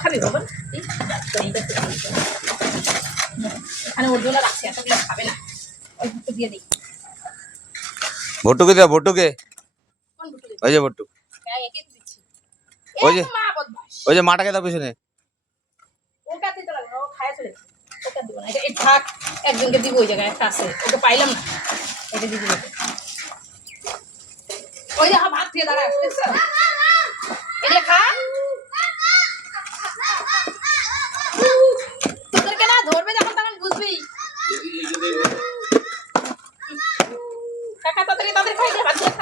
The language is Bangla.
খাবি বাবা এখানে ওর জন্য রাখছি এতগুলো খাবে না অল্প দিয়ে দিই ভট্টুকে দাও ভট্টুকে কোন বুটুকে ওই যে ভট্টু হ্যাঁ একে দিচ্ছি ওই যে মা বদমাশ ওই যে মাটাকে দাও পিছনে ওটা দিতে লাগবে ও খায় চলে ওটা দিব না এটা এই থাক একজনকে দিব ওই জায়গায় একটা আছে ওটা পাইলাম না এটা দিয়ে দিব ওই যে ভাত দিয়ে দাঁড়া দেখছো এটা খা তোদেরকে না ধরবে যখন তখন বুঝবি কাকা তাড়াতাড়ি তাদের খাই দে ভাত দিয়ে